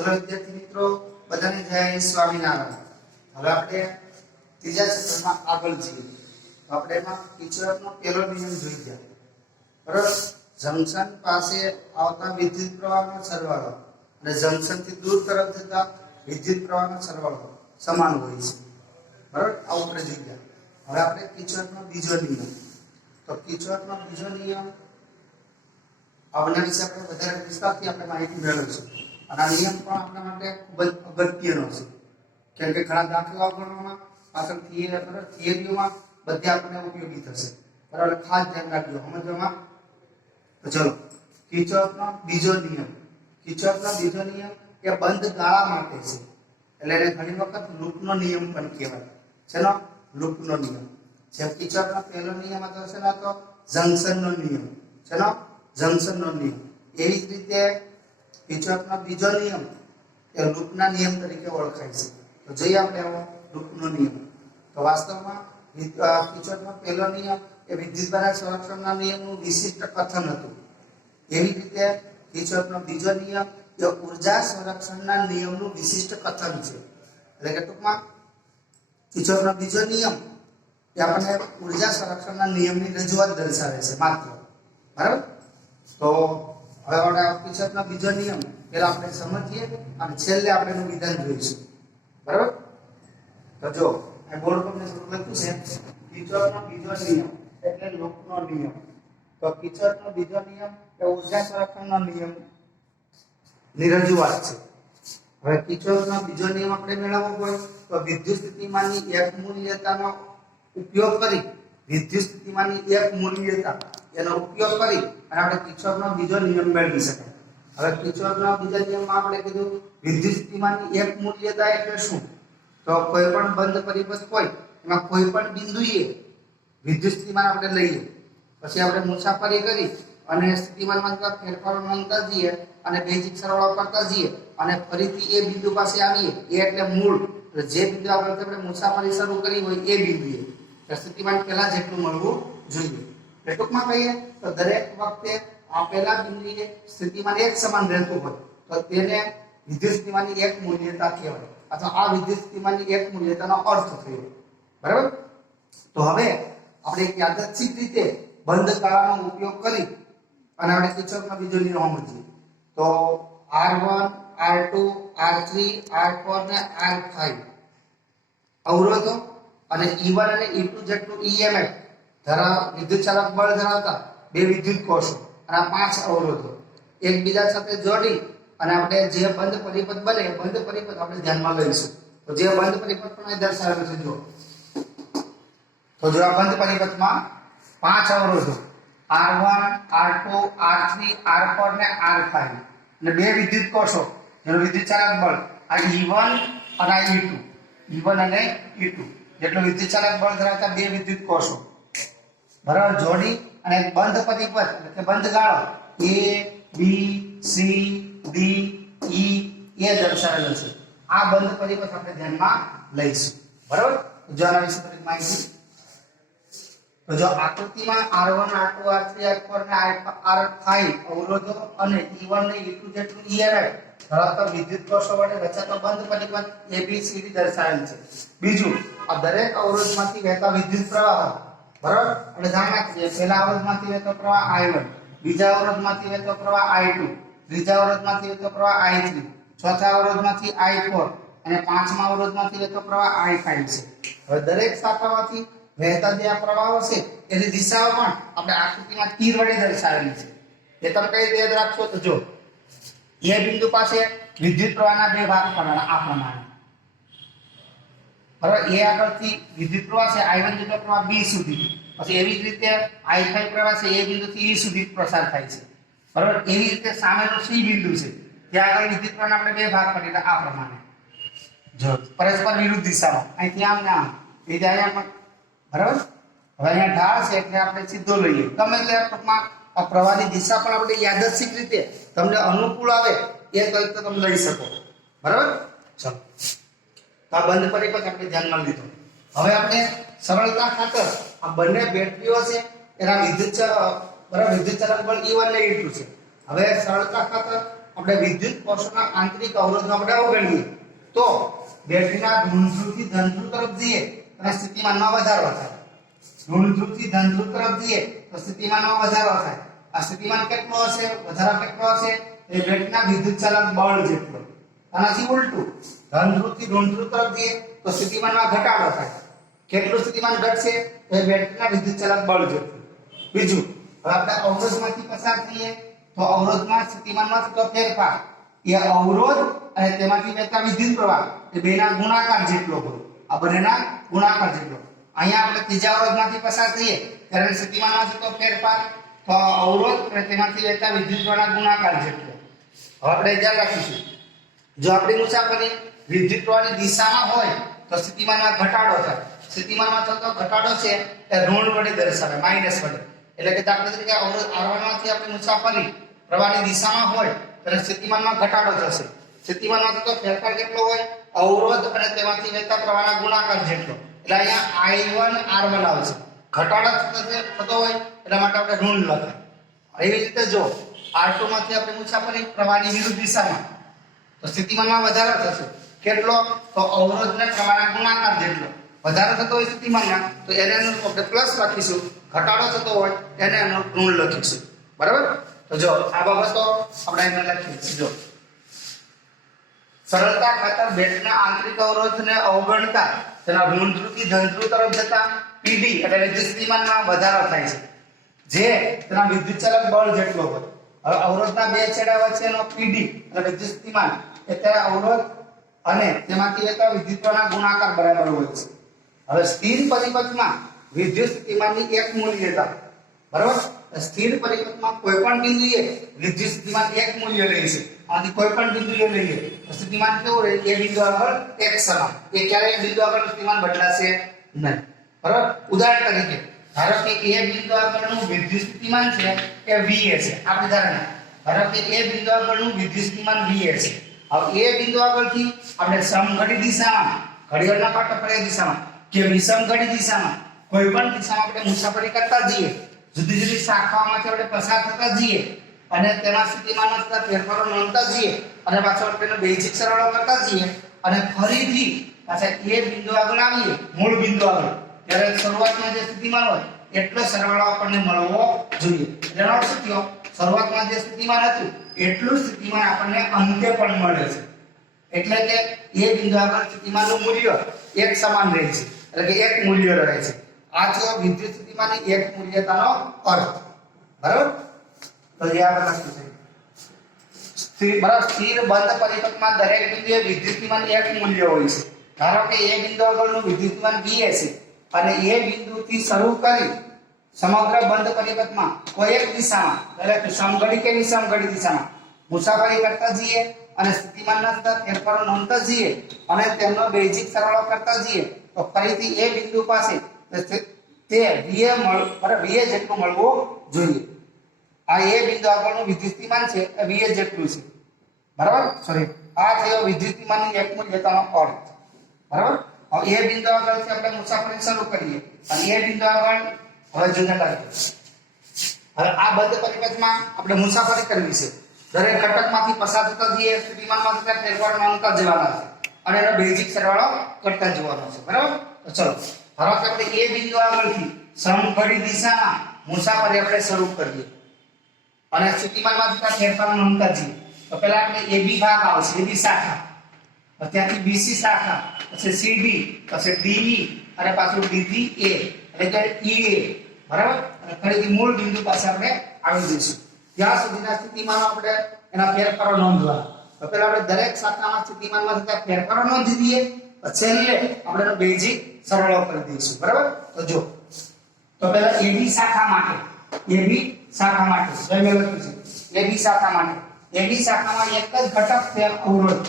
ચલો વિદ્યાર્થી મિત્રો, બધાને જય સ્વામિનારાયણ. હવે આપણે ત્રીજા ચેપ્ટરમાં આગળ જઈએ. તો આપણે એમાં કિર્ચોફનો પહેલો નિયમ જોઈ ગયા. બરાબર? જંકશન પાસે આવતા વિદ્યુત પ્રવાહનો સરવાળો અને જંકશનથી દૂર તરફ જતા વિદ્યુત પ્રવાહનો સરવાળો સમાન હોય છે. બરાબર? આવું આપણે જોઈ ગયા. હવે આપણે કિર્ચોફનો બીજો નિયમ. તો કિર્ચોફનો બીજો નિયમ આવના વિશે આપણે વધારે વિસ્તારથી આપણે માહિતી મેળવીશું. અને આ નિયમ પણ આપણા માટે ખૂબ જ અગત્યનો છે, કેમ કે ઘણા દાખલાઓ ગણવામાં પાછળ થિયરીઓમાં બધે આપણને ઉપયોગી થશે. બરાબર? ખાસ ધ્યાન રાખજો સમજવામાં. તો ચલો, કિર્ચોફનો બીજો નિયમ. કિર્ચોફનો બીજો નિયમ એ બંધ ગાળા માટે છે, એટલે એને ઘણી વખત લૂપનો નિયમ પણ કહેવાય. ચલો, લૂપનો નિયમ. જેમ કિર્ચોફનો પહેલો નિયમ હતો છે ને, તો જંકશનનો નિયમ. ચલો, જંકશનનો નિયમ. એવી જ રીતે કિર્ચોફનો બીજો નિયમ એ લૂપના નિયમ તરીકે ઓળખાય છે. તો જોઈએ આપણે આવો લૂપનો નિયમ. તો વાસ્તવમાં કિર્ચોફનો પહેલો નિયમ એ વિદ્યુતભારના સંરક્ષણના નિયમનું વિશિષ્ટ કથન હતું. એવી રીતે કિર્ચોફનો બીજો નિયમ એ ઉર્જા સંરક્ષણના નિયમનું વિશિષ્ટ કથન છે. એટલે કે ટૂંકમાં કિર્ચોફનો બીજો નિયમ એ આપણને ઉર્જા સંરક્ષણના નિયમની રજૂઆત દર્શાવે છે માત્ર. બરાબર? તો હવે આપણે કિર્ચોફનો બીજો નિયમ પેલા આપણે સમજીએ અને છેલ્લે આપણે એનું વિધાન જોઈશું. બરાબર? તો જો આ બોર્ડ પર મેં લખ્યું છે કિર્ચોફનો બીજો નિયમ એટલે લૂપનો નિયમ. તો કિર્ચોફનો બીજો નિયમ એ ઉર્જા સંરક્ષણનો નિયમ ની રજૂઆત છે. હવે કિર્ચોફનો બીજો નિયમ આપણે મેળવવો હોય તો વિદ્યુત સ્થિતિમાનની એક મૂલ્યતાનો ઉપયોગ કરી એનો ઉપયોગ કરી અને આપણે કિર્ચોફનો બીજો નિયમ મેળવી શકાય. હવે કિર્ચોફનો બીજા નિયમમાં આપણે કીધું વિદ્યુત સ્થિતિમાનની એક મૂલ્યતા એટલે શું? તો કોઈ પણ બંધ પરિપથ હોય એમાં કોઈ પણ બિંદુએ વિદ્યુત સ્થિતિમાન આપણે લઈએ, પછી આપણે મુસાફરી કરી અને સ્થિતિમાનમાં ફેરફારો નોંધતા જઈએ અને બેઝિક સરવાળો કરતા જઈએ અને ફરીથી એ બિંદુ પાસે આવીએ. એ એટલે મૂળ, જે બિંદુ આપણે મુસાફરી શરૂ કરી હોય એ બિંદુએ સ્થિતિમાન પહેલા જેટલું મળવું જોઈએ. ટૂંકમાં કહીએ તો દરેક વખતે આપેલા બિંદુએ સ્થિતિમાન એક સમાન રહેતું હોય તો તેને વિદ્યુત સ્થિતિમાનની એક મૂલ્યતા કહેવાય, અથવા આ વિદ્યુત સ્થિતિમાનની એક મૂલ્યતાનો અર્થ થયો. બરાબર? તો હવે આપણે એક યાદચ્છિક રીતે બંધ ગાળાનો ઉપયોગ કરી અને આપણે કિર્ચોફનો બીજો નિયમ સમજીએ. તો R1, R2, R3, R4 ને R5 અવરોધો અને E1 અને E2 જેટલું EMF વિદ્યુત ચાલક બળ ધરાવતા બે વિદ્યુત કોષો અને 5 અવરોધો એકબીજા સાથે જોડી અને આપણે જે બંધ પરિપથ બને એ બંધ પરિપથ આપણે ધ્યાનમાં લઈશું. તો જે બંધ પરિપથ પણ અહીં દર્શાવેલું છે જો. તો જો આ બંધ પરિપથમાં 5 અવરોધો R1, R2, R3, R4 ને R5 અને બે વિદ્યુત કોષો જેનું વિદ્યુત ચાલક બળ આ E1 અને E2 જેટલું વિદ્યુત ચાલક બળ ધરાવતા બે વિદ્યુત કોષો બરાબર જોડી અને બંધ પરિપથ એટલે કે બંધ ગાળો A, B, C, D, E એ દર્શાવેલો છે. આ બંધ પરિપથ આપણે ધ્યાનમાં લઈશું. બરાબર? જો આના વિશે થોડી માહિતી. તો જો આકૃતિમાં R1, R2, R3, R4 ને R5 અવરોધો અને E1 ને E2 જેટલું EMF ધરાવતા વિદ્યુત કોષો વડે રચાતો બંધ પરિપથ ABCD દર્શાવેલ છે. બીજું, આ દરેક અવરોધમાંથી વહેતા વિદ્યુત પ્રવાહ બરાબર એટલે ધ્યાન રાખજો. પહેલા અવરોધમાંથી વહેતો પ્રવાહ I1, બીજા અવરોધમાંથી વહેતો પ્રવાહ I2, ત્રીજા અવરોધમાંથી વહેતો પ્રવાહ I3, ચોથા અવરોધમાંથી I4 અને પાંચમા અવરોધમાંથી વહેતો પ્રવાહ I5 છે. હવે દરેક શાખામાંથી વહેતા જે આ પ્રવાહો છે એની દિશાઓ પણ આપણે આકૃતિમાં તીર વડે દર્શાવેલી છે. એ તમે કઈ રીતે યાદ રાખશો? તો જો એ બિંદુ પાસે વિદ્યુત પ્રવાહના બે ભાગ પડવાના આ પ્રમાણે. બરાબર? એ આગળથી વિદ્યુત પ્રવાહ છે I1 જેટલો પ્રવાહ B સુધી, પછી એવી જ રીતે I5 પ્રવાહ છે એ બિંદુથી E સુધી પ્રસાર થાય છે. બરાબર? એવી રીતે સામેનો C બિંદુ છે ત્યાં આગળ વિદ્યુત પ્રવાહના આપણે બે ભાગ પડે આ પ્રમાણે જો પરસ્પર વિરુદ્ધ દિશામાં અહીંથી આમ ને આમ એ જાય પણ. બરાબર? હવે અહીંયા ઢાળ છે એટલે આપણે સીધો લઈએ. ગમે તે ટૂંકમાં આ પ્રવાહની દિશા પણ આપણે યાદચ્છિક રીતે તમને અનુકૂળ આવે એ તરીકે તમે લઈ શકો. બરાબર? ચલો, આ બંધ પરિપથ આપણે ધ્યાનમાં લીધો. હવે આપણે સરળતા ખાતર આ બંને બેટરીઓ છે એના વિદ્યુત ચાલક બળ E1 ને E2 છે. હવે સરળતા ખાતર આપણે વિદ્યુત કોષોના આંતરિક અવરોધનો આપણે અવગણીએ તો બેટરીના ઋણ ધ્રુવથી ધન ધ્રુવ તરફ જઈએ અને સ્થિતિમાનમાં વધારો થાય. ઋણ ધ્રુવથી ધન ધ્રુવ તરફ જઈએ તો સ્થિતિમાનમાં વધારો થાય. આ સ્થિતિમાન કેટલો હશે, વધારો કેટલો હશે? એ બેટરીના વિદ્યુત ચાલક બળ જેટલો. આનાથી ઉલટું ધન ધ્રુવથી ઋણ ધ્રુવ તરફ જઈએ તો સ્થિતિમાનમાં ઘટાડો થાય. કેટલું સ્થિતિમાન ઘટશે? એ બેટરીના વિદ્યુત ચાલક બળ જેટલું. બીજું, હવે આપણે અવરોધમાંથી પસાર થઈએ તો અવરોધમાં સ્થિતિમાનમાં થતો ફેરફાર એ અવરોધ અને તેમાંથી વહેતા વિદ્યુત પ્રવાહ એ બેના ગુણાકાર જેટલો હોય. આ બંનેના ગુણાકાર જેટલો. અહીંયા આપણે ત્રીજા અવરોધમાંથી પસાર થઈએ ત્યારે સ્થિતિમાનમાં થતો ફેરફાર તો અવરોધ અને તેમાંથી વહેતા વિદ્યુત પ્રવાહના ગુણાકાર જેટલો. હવે આપણે ધ્યાન રાખીશું, જો આપણી મુસાફરી વિદ્યુત પ્રવાહની દિશામાં હોય તો સ્થિતિમાનમાં ઘટાડો થાય. સ્થિતિમાનમાં થતો ઘટાડો છે એ ઋણ વડે દર્શાવે, માઈનસ વડે. એટલે કે દાખલા તરીકે અવરોધ R1 માંથી આપણી મુસાફરી પ્રવાહની દિશામાં હોય ત્યારે સ્થિતિમાનમાં ઘટાડો થશે. સ્થિતિમાનમાં થતો ફેરફાર કેટલો હોય? અવરોધ અને તેમાંથી વહેતા પ્રવાહના ગુણાકાર જેટલો. એટલે અહીંયા I1 R1 આવશે. ઘટાડો થતો હોય એટલા માટે આપણે ઋણ લખાય. એવી રીતે જો R2 માંથી આપણી મુસાફરી પ્રવાહની વિરુદ્ધ દિશામાં તો સ્થિતિમાનમાં વધારો થશે. કેટલો? તો અવરોધ અને પ્રવાહના ગુણાકાર જેટલો. વધારો થતો હોય સ્થિતિમાનમાં તો એને આપણે પ્લસ લખીશું, ઘટાડો થતો હોય એને ઋણ લખીશું. બરાબર? તો જો આ બાબતો આપણે અહીં લખીએ. જો સરળતા ખાતર બેટરીના આંતરિક અવરોધને અવગણતા તેના ઋણ ધ્રુવથી ધન ધ્રુવ તરફ જતા PD એટલે વિદ્યુત સ્થિતિમાનમાં વધારો થાય છે, જે તેના વિદ્યુત ચાલક બળ જેટલો હોય. હવે અવરોધના બે છેડા વચ્ચેનો PD એટલે વિદ્યુત સ્થિતિમાન એ તેના અવરોધ અને તેમાંથી વહેતા વિદ્યુત પ્રવાહના ગુણાકાર બરાબર હોય છે. હવે સ્થિર પરિપથમાં વિદ્યુત સ્થિતિમાનની એક મૂલ્યતા. બરાબર? સ્થિર પરિપથમાં કોઈ પણ બિંદુએ વિદ્યુત સ્થિતિમાન એક મૂલ્ય રહેશે. આથી કોઈ પણ બિંદુએ લઈએ તો સ્થિતિમાન કેવું રહે? એ બિંદુ આગળ એક સમાન. એ ક્યારેય બિંદુ આગળ સ્થિતિમાન બદલાશે નહીં. બરાબર? ઉદાહરણ તરીકે ધારો કે એ બિંદુ આગળનું વિદ્યુત સ્થિતિમાન છે એ VA છે. આપણી ધારણા ધારો કે એ બિંદુ આગળનું વિદ્યુત સ્થિતિમાન VA છે. હવે એ બિંદુ આગળથી આપણે સમઘડી દિશામાં, ઘડિયાળના કાંટા ફરે દિશામાં કે વિષમઘડી દિશામાં કોઈ પણ દિશામાં આપણે મુસાફરી કરતા જઈએ, જુદી જુદી શાખાઓમાંથી આપણે પસાર થતા જઈએ અને તેના સ્થિતિમાનમાં થતા ફેરફારો નોંધતા જઈએ અને પાછો આપણે બેઝિક સરવાળો કરતા જઈએ અને ફરીથી પાછા એ બિંદુ આગળ આવીએ, મૂળ બિંદુ આગળ, ત્યારે શરૂઆતમાં જે સ્થિતિમાન હોય એટલો સરવાળો આપણને મળવો જોઈએ. એનો અર્થ શું થયો? શરૂઆતમાં જે સ્થિતિમાન હતું એટલું સ્થિતિમાન આપણને અંતે પણ મળે છે. એટલે કે એ બિંદુ આગળ સ્થિતિમાનનું મૂલ્ય એક સમાન રહે છે, એટલે કે એક મૂલ્ય રહે છે. આ થયો વિદ્યુત સ્થિતિમાનની એક મૂલ્યતાનો અર્થ. બરાબર? તો જે આ વસ્તુ છે સ્થિર બંધ પરિપથમાં દરેક બિંદુએ વિદ્યુત સ્થિતિમાન એક મૂલ્ય હોય છે. ધારો કે એ બિંદુ આગળનું વિદ્યુત સ્થિતિમાન VA છે અને એ બિંદુથી શરૂ કરી સમગ્ર બંધ પરિપથમાં કોઈ એક દિશામાં, એટલે કે સમઘડી કે વિષમઘડી દિશામાં મુસાફરી કરતા જઈએ અને સ્થિતિમાનના થતા ફેરફારો નોંધતા જઈએ અને તેમનો બેઝિક સરવાળો કરતા જઈએ તો ફરીથી એ બિંદુ પાસે તે VA જેટલું મળવું જોઈએ. આ એ બિંદુ આગળનું વિદ્યુત સ્થિતિમાન છે એ VA જેટલું છે. બરાબર? સોરી, આ થયો વિદ્યુત સ્થિતિમાનની એક મૂલ્યતાનો અર્થ. બરાબર? હવે એ બિંદુ આગળથી આપણે મુસાફરી શરૂ કરીએ અને એ બિંદુ આગળ હવે જુદા લાગીએ. હવે આ બંધ પરિપથમાં આપણે મુસાફરી કરવી છે. દરેક ઘટકમાંથી પસાર થતા જઈએ, સ્થિતિમાનમાં થતા ફેરફારો નોંધતા જવાના છે અને એનો બેઝિક સરવાળો કરતા જવાનો છે. બરાબર? તો ચલો, ધારો કે આપણે એ બિંદુ આગળથી સમઘડી દિશામાં મુસાફરી આપણે શરૂ કરીએ અને સ્થિતિમાનમાં થતા ફેરફારો નોંધતા જઈએ. તો પહેલા આપણે AB ભાગ આવશે, AB શાખા, ત્યાંથી BC શાખા, પછી CD, પછી DE અને પાછું DE એટલે કે EA. બરાબર? અને ફરીથી મૂળ બિંદુ પાસે આપણે આવી જઈશું. ત્યાં સુધીના સ્થિતિમાનો આપણે એના ફેરફારો નોંધવાના. તો પહેલા આપણે દરેક શાખામાં સ્થિતિમાનમાં થતા ફેરફારો નોંધી દઈએ, છેલ્લે આપણે એનો બેઝિક સરવાળો કરી દઈશું. બરાબર? તો જો, તો પહેલા AB શાખા માટે મેં લખ્યું છે AB શાખા માટે. AB શાખામાં એક જ ઘટક છે અવરોધ.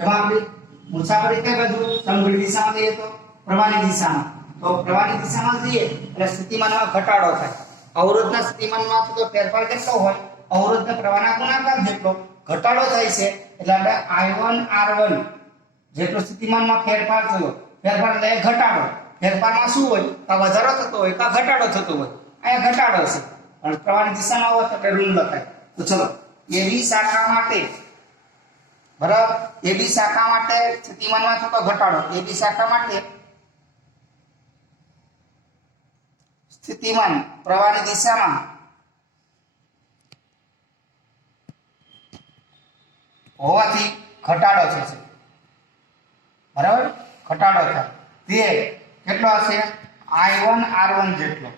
એમાં આપણી મુસાફરી કઈ બાજુ? સમઘડી દિશામાં જઈએ તો પ્રવાહની દિશામાં. તો પ્રવાહની દિશામાં જઈએ એટલે સ્થિતિમાનમાં ઘટાડો થાય. અવરોધના સ્થિતિમાનમાં થતો ફેરફાર કેટલો હોય? અવરોધના પ્રવાહના ગુણાકાર જેટલો. ઘટાડો થાય છે એટલે આપણે I1 R1 જેટલો સ્થિતિમાનમાં ફેરફાર થયો. ફેરફાર એટલે ઘટાડો. ફેરફારમાં શું હોય? કા વધારો થતો હોય કા ઘટાડો થતો હોય. અહીંયા ઘટાડો છે અને પ્રવાહની દિશામાં હોય તો આપણે ઋણ લખાય. તો ચલો, AB શાખા માટે બરાબર. AB શાખા માટે સ્થિતિમાનમાં થતો ઘટાડો, AB શાખા માટે સ્થિતિમાન પ્રવાહની દિશામાં હોવાથી ઘટાડો થશે. બરાબર, ઘટાડો થાય તે કેટલો હશે? I1 R1 જેટલો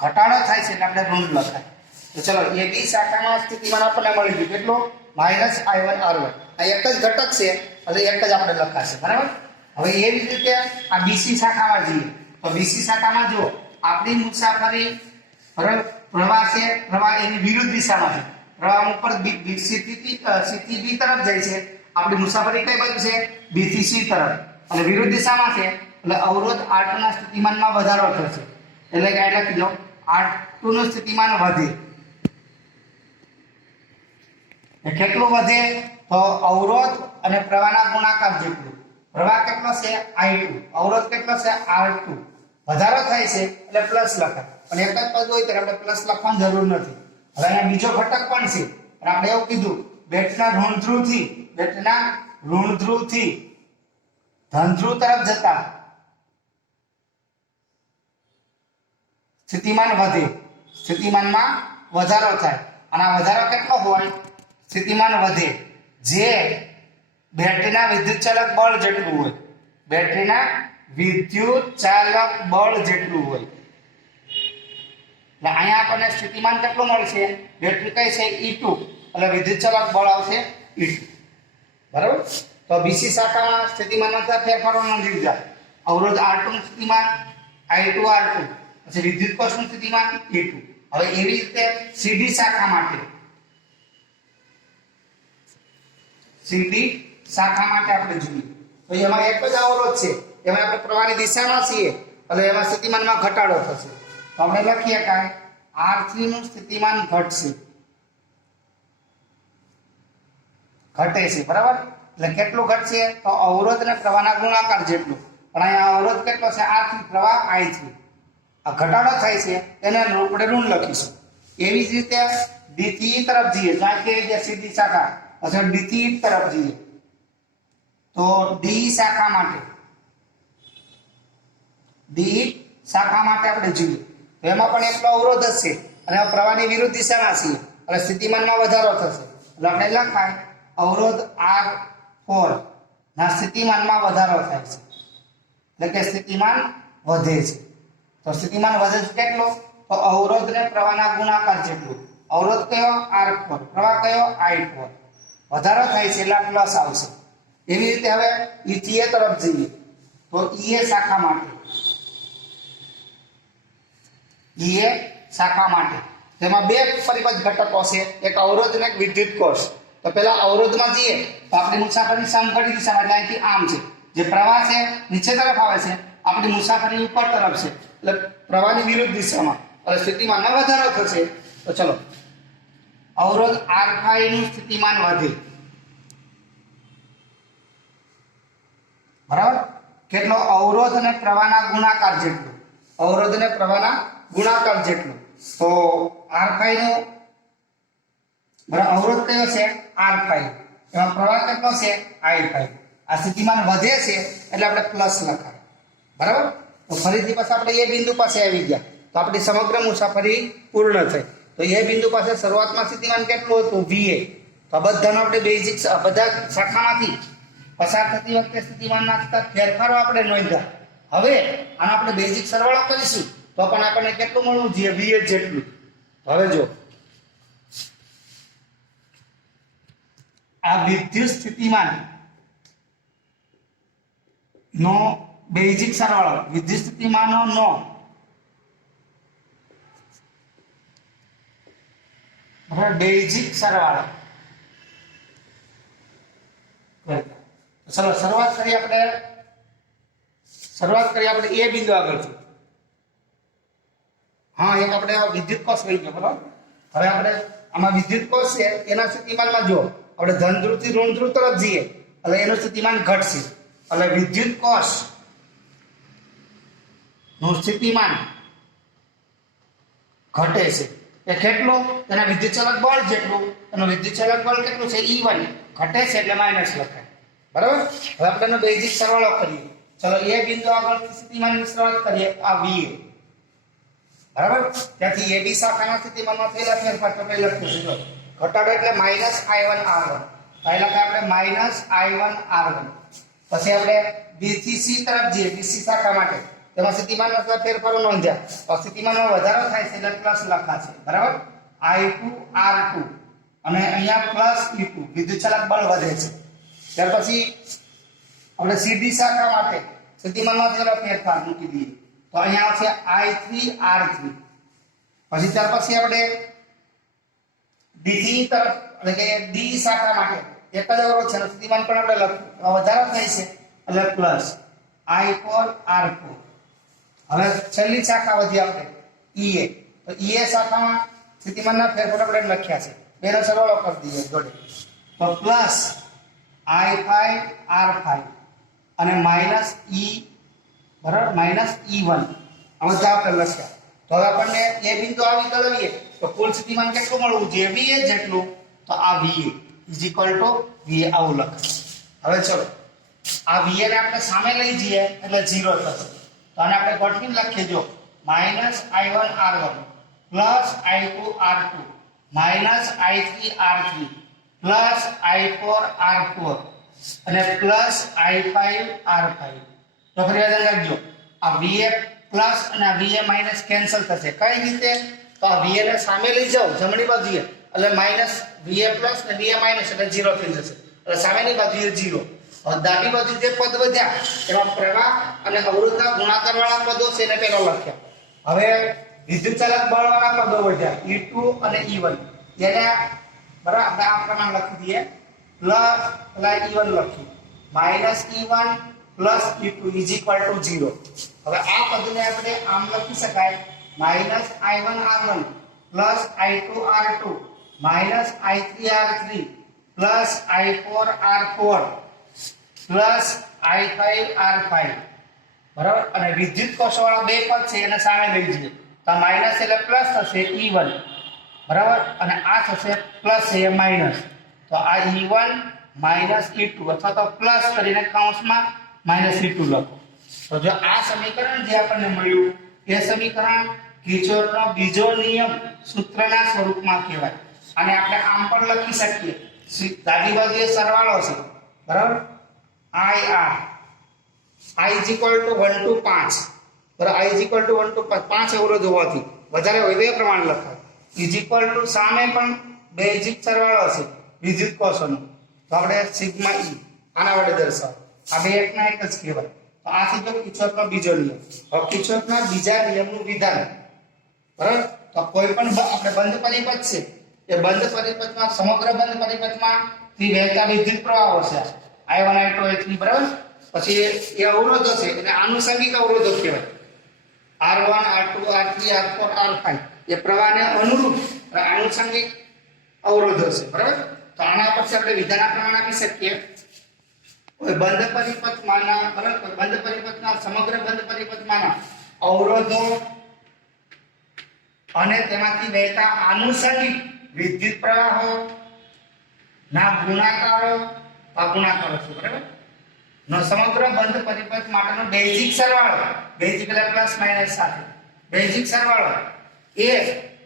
ઘટાડો થાય છે એટલે આપણે ઋણ લખાય. તો ચલો AB શાખામાં સ્થિતિમાન આપણને મળી ગયું કેટલો? -I1 R1. આ એક જ ઘટક છે એટલે એક જ આપણે લખાશે. બરાબર. હવે એવી રીતે આ BC શાખામાં જઈએ તો BC શાખામાં જો આપણી મુસાફરી પ્રવાહ છે, પ્રવાહ એની વિરુદ્ધ દિશામાં છે. પ્રવાહ ઉપર C થી B તરફ જાય છે, આપણી મુસાફરી કઈ બાજુ છે? B થી C તરફ, અને વિરુદ્ધ દિશામાં છે એટલે અવરોધ R2 ના સ્થિતિમાનમાં વધારો થશે. એટલે કે લખી દો R2 નું સ્થિતિમાન વધે. એ કેટલું વધે? તો અવરોધ અને પ્રવાહના ગુણાકાર જેટલું. પ્રવાહ કેટલો છે? I2, અવરોધ કેટલો છે? R2. વધારો થાય છે એટલે પ્લસ લખાય, પણ એક જ પદ હોય ત્યારે આપણે પ્લસ લખવાની જરૂર નથી. હવે અહીંયા બીજો ઘટક પણ છે, પણ આપણે એવું કીધું બેટરીના ઋણ ધ્રુવથી ધન ધ્રુવ તરફ જતા સ્થિતિમાન વધે, સ્થિતિમાનમાં વધારો થાય. અને આ વધારો કેટલો હોય? સ્થિતિમાન વધે જે બેટરીના વિદ્યુતચાલક બળ જેટલું હોય, બેટરીના વિદ્યુતચાલક બળ જેટલું હોય. એટલે અહીંયા આપણને સ્થિતિમાન કેટલું મળશે? બેટરી કઈ છે? E2, એટલે વિદ્યુતચાલક બળ આવશે E2. બરાબર. તો BC શાખામાં સ્થિતિમાનમાં થતા ફેરફારો નોંધી લીધા. અવરોધ R2 નું સ્થિતિમાન I2 R2, પછી વિદ્યુત કોષનું સ્થિતિમાન E2. હવે એવી રીતે CD શાખા માટે આપણે જોઈએ તો એમાં એક જ અવરોધ છે, એમાં આપણે પ્રવાહની દિશામાં છીએ એટલે એમાં સ્થિતિમાનમાં ઘટાડો થશે. તો આપણે લખીએ કે R3 નું સ્થિતિમાન ઘટે છે. બરાબર. એટલે કેટલું ઘટશે? તો અવરોધ અને પ્રવાહના ગુણાકાર જેટલું. પણ અહીંયા અવરોધ કેટલો છે? R3, પ્રવાહ I3. આ ઘટાડો થાય છે એને આપણે ઋણ લખીશું. એવી જ રીતે D થી E તરફ જઈએ, જ્યાં કે સીધી શાખા અથવા D થી E તરફ જઈએ તો D શાખા માટે આપણે જોઈએ તો એમાં પણ એટલો અવરોધ હશે અને પ્રવાહની વિરુદ્ધ દિશામાં છે એટલે સ્થિતિમાનમાં વધારો થશે. એટલે આપણે લખાય અવરોધ R4 ના સ્થિતિમાનમાં વધારો થાય છે, એટલે કે સ્થિતિમાન વધે છે. તો સ્થિતિમાન વધે છે કેટલો? તો અવરોધ ને પ્રવાહના ગુણાકાર જેટલું. અવરોધ કયો? R4, પ્રવાહ કયો? I4. વધારો થાય છે એટલે પ્લસ આવશે. એવી રીતે હવે E થી A તરફ જઈએ તો EA શાખા માટે તેમાં બે પરિબળ ઘટકો છે, એક અવરોધ અને એક વિદ્યુત કોષ. તો પહેલા અવરોધમાં જઈએ તો આપણી મુસાફરી સમઘડી દિશામાં, એટલે અહીંથી આમ છે. જે પ્રવાહ છે નીચે તરફ આવે છે, આપણી મુસાફરી ઉપર તરફ છે એટલે પ્રવાહની વિરુદ્ધ દિશામાં, એટલે સ્થિતિમાનમાં વધારો થશે. તો ચલો અવરોધ R5 નું સ્થિતિમાન વધે. બરાબર. કેટલો? અવરોધ અને પ્રવાહના ગુણાકાર જેટલું. અવરોધ અને પ્રવાહના ગુણાકાર જેટલું. તો R5 નું બરાબર અવરોધ કયો છે? R5, એમાં પ્રવાહ કેટલો છે? I5. આ સ્થિતિમાન વધે છે એટલે આપણે પ્લસ લખાય. બરાબર. તો ફરીથી પાછા આપણે એ બિંદુ પાસે આવી ગયા તો આપણી સમગ્ર મુસાફરી પૂર્ણ થઈ. તો એ બિંદુ પાસે શરૂઆતમાં સ્થિતિમાન કેટલું હતું? VA. તો બધાનો આપણે બેઝિક બધા શાખામાંથી પસાર થતી વખતે સ્થિતિમાનના થતા ફેરફારો આપણે નોંધ્યા. હવે આનો આપણે બેઝિક સરવાળો કરીશું તો પણ આપણને કેટલું મળવું જોઈએ? VA જેટલું. હવે જો આ વિદ્યુત સ્થિતિમાન નો બેઝિક સરવાળો, વિદ્યુત સ્થિતિમાનો નો બેઝિક સરવાળો. ચલો શરૂઆત કરીએ આપણે એ બિંદુ આગળથી. હા, એક આપણે વિદ્યુત કોષ લઈ ગયો. બરાબર. હવે આપણે આમાં વિદ્યુત કોષ છે એના સ્થિતિમાનમાં જો આપણે ધન ધ્રુવથી ઋણ ધ્રુવ તરફ જઈએ એટલે એનું સ્થિતિમાન ઘટશે. એટલે વિદ્યુત કોષ નું સ્થિતિમાન ઘટે છે. એ કેટલું? તેના વિદ્યુતચાલક બળ જેટલું. એનું વિદ્યુતચાલક બળ કેટલું છે? E1, ઘટે છે એટલે માઇનસ લખાય, બરાબર. હવે આપણે એનો બેઝિક સરવાળો કરીએ. ચલો એ બિંદુ આગળથી સ્થિતિમાનની શરૂઆત કરીએ, આ VA, બરાબર. ત્યાંથી AB શાખાના સ્થિતિમાનમાં થયેલા ફેરફાર તો પહેલા લખીશું. જો ઘટાડો એટલે -I1R1, પહેલા કે આપણે -I1R1. પછી આપણે B થી C તરફ જઈએ, BC શાખા માટે તેમાં સ્થિતિમાનમાં થતા ફેરફારો નોંધ્યા. તો સ્થિતિમાનમાં વધારો થાય છે એટલે પ્લસ લખાશે, બરાબર. I2R2 અને અહીંયા +E2 વિદ્યુત ચાલક બળ વધે છે. ત્યાર પછી આપણે CD શાખા માટે સ્થિતિમાનમાં થયેલા ફેરફાર મૂકી દઈએ. તો અહીંયા આવશે I3R3. પછી ત્યાર પછી આપણે DC તરફ એટલે કે D શાખા માટે એક જ અવરોધ છે, સ્થિતિમાન પણ આપણે લખ્યું વધારો થાય છે એટલે પ્લસ I4R4. હવે છેલ્લી શાખા વધી આપણે EA. તો EA શાખામાં સ્થિતિમાનના ફેરફાર આપણે લખ્યા છે, બેનો સરવાળો કરી દઈએ જોડે. તો પ્લસ I5R5 અને માઈનસ E, બરાબર, માઈનસ E1 આ બધા આપણે લખ્યા. તો હવે આપણને એ બિંદુ આવી તળવીએ તો કુલ સ્થિતિમાન કેટલું મળવું જોઈએ? VA જેટલું. તો આ VA VA આવું લખાય. હવે ચલો આ VA ને આપણે સામે લઈ જઈએ એટલે 0 થશે. તો આને આપણે ગોઠવીને લખીએ. જો -I1R1 +I2R2 -I3R3 +I4R4 અને +I5R5. તો ફરી યાદ રાખજો, આ VA પ્લસ અને આ VA માઈનસ કેન્સલ થશે. કઈ રીતે? તો આ VA ને સામે લઈ જાઓ જમણી બાજુએ એટલે માઈનસ VA પ્લસ અને VA માઈનસ એટલે 0 થઈ જશે. એટલે સામેની બાજુએ 0. હવે ડાબી બાજુ જે પદ વધ્યા એમાં પ્રવાહ અને અવરોધના ગુણાકાર વાળા પદો છે એને પહેલા લખ્યા. હવે વિદ્યુત ચાલક બળ વાળા પદો વધ્યા E2 અને E1. એને બરાબર આપણે આ પ્રમાણે લખી દઈએ. પ્લસ E1 લખી -E1 +E2 0. હવે આ પદને આપણે આમ લખી શકાય -I1R1 +I2R2 -I3R3 +I4R4 +I5R5, બરાબર. અને વિદ્યુત કોષવાળા બે પદ છે એને સામે લઈ જઈએ તો માઈનસ એટલે પ્લસ થશે E1, બરાબર, અને આ થશે પ્લસ છે માઈનસ. તો આ E1 -E2 અથવા તો પ્લસ કરીને કૌંસમાં -E2 લખો. તો જો આ સમીકરણ જે આપણને મળ્યું એ સમીકરણ કિર્ચોફનો બીજો નિયમ સૂત્રના સ્વરૂપમાં કહેવાય. અને આપણે આમ પણ લખી શકીએ, ડાબી બાજુએ સરવાળો છે, બરાબર. I 1 to 5, બરાબર. I 1 to 5 અવરોધ હોવાથી વધારે હોય તો એ પ્રમાણે લખાય. = સામે પણ બેઝિક સરવાળો છે વિદ્યુત કોષોનો, તો આપણે સિગ્મા E આના વડે દર્શાવો. આ બે એકના એક જ કહેવાય. તો આ થઈ ગયો કિર્ચોફનો બીજો નિયમ. હવે કિર્ચોફના બીજા નિયમનું વિધાન, બરાબર. તો કોઈ પણ આપણે બંધ પરિપથ છે એ બંધ પરિપથમાં સમગ્ર બંધ પરિપથમાં થી વહેતા વિદ્યુત પ્રવાહો છે I1 I2 I3, બરાબર. પછી એ અવરોધો છે એટલે આનુષંગિક અવરોધો કહેવાય. R1 R2 R3 R4 R5 એ પ્રવાહને અનુરૂપ આનુષંગિક અવરોધો છે, બરાબર. તો આના પરથી આપણે વિધાન પ્રમાણ આપી શકીએ. કોઈ બંધ પરિપથમાંના, બરાબર, બંધ પરિપથના સમગ્ર બંધ પરિપથમાંના અવરોધો અને તેમાંથી વહેતા આનુષંગિક વિદ્યુત પ્રવાહો ના ગુણાકારો છે, બરાબર. નો સમગ્ર બંધ પરિપથ માટેનો બેઝિક સરવાળો, બેઝિક એટલે પ્લસ માઈનસ સાથે, બેઝિક સરવાળો એ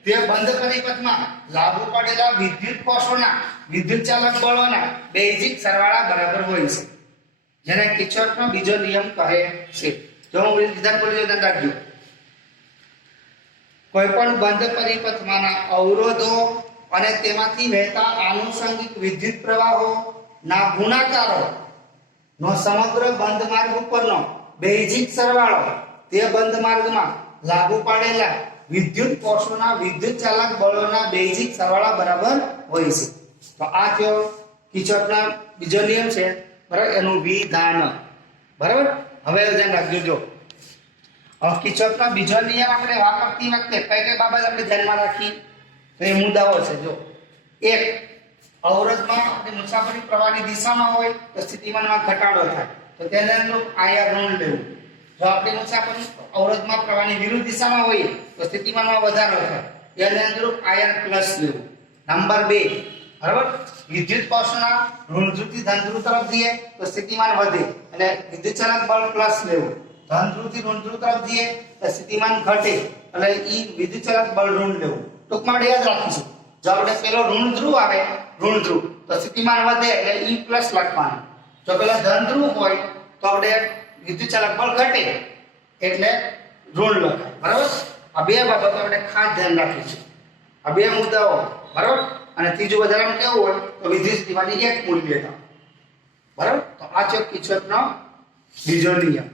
તે બંધ પરિપથમાં લાગુ પડેલા વિદ્યુત કોષોના વિદ્યુત ચાલક બળોના બેઝિક સરવાળા બરાબર હોય છે, જેને કિર્ચોફનો બીજો નિયમ કહે છે. જો હું વિધાન બોલી ધ્યાન રાખજો. કોઈ પણ બંધ પરિપથમાંના અવરોધો અને તેમાંથી વહેતા આનુષંગિક વિદ્યુત પ્રવાહો ના ગુણાકારો નો સમગ્ર બંધ માર્ગ ઉપરનો બેઝિક સરવાળો તે બંધ માર્ગમાં લાગુ પાડેલા વિદ્યુત કોષોના વિદ્યુત ચાલક બળોના બેઝિક સરવાળા બરાબર હોય છે. તો આ થયો કિર્ચોફનો બીજો નિયમ છે, બરાબર, એનું વિધાન, બરાબર. હવે ધ્યાન રાખજો. જો કિર્ચોફનો બીજો નિયમ આપણે વાપરતી વખતે કઈ કઈ બાબત આપણે ધ્યાનમાં રાખી તો એ મુદ્દાઓ છે. જો એક, અવરોધમાં આપણી મુસાફરી પ્રવાહની દિશામાં હોય તો સ્થિતિમાનમાં ઘટાડો થાય તો તેને અનુરૂપ આયર ઋણ લેવું. જો આપણી મુસાફરી અવરોધમાં પ્રવાહની વિરુદ્ધ દિશામાં હોય તો સ્થિતિમાનમાં વધારો થાય, તેને અનુરૂપ આયર પ્લસ લેવું. નંબર 2, બરાબર, વિદ્યુત કોષના ઋણ ધ્રુવથી ધન ધ્રુવ તરફ જઈએ તો સ્થિતિમાન વધે એટલે વિદ્યુત ચલક બળ પ્લસ લેવું, ધન ધ્રુવથી ઋણ ધ્રુવ તરફ જઈએ તો સ્થિતિમાન ઘટે એટલે ઈ વિદ્યુત ચલક બળ ઋણ લેવું. ટૂંકમાં આપણે યાદ રાખીશું, જો આપણે પેલો ઋણ ધ્રુવ આવે ઋણ ધ્રુવ તો સ્થિતિમાન વધે એટલે ઈ પ્લસ લખવાનું, જો પેલા ધન ધ્રુવ હોય તો આપણે વિદ્યુત ચલક બળ ઘટે એટલે ઋણ લખાય. બરાબર, આ બે બાબતો આપણે ખાસ ધ્યાન રાખીશું, આ બે મુદ્દાઓ. બરાબર, અને ત્રીજું વધારામાં કેવું હોય તો વિદ્યુત સ્થિતિમાનની એક મૂલ્યતા. બરાબર, તો આ છે કિર્ચોફનો બીજો નિયમ.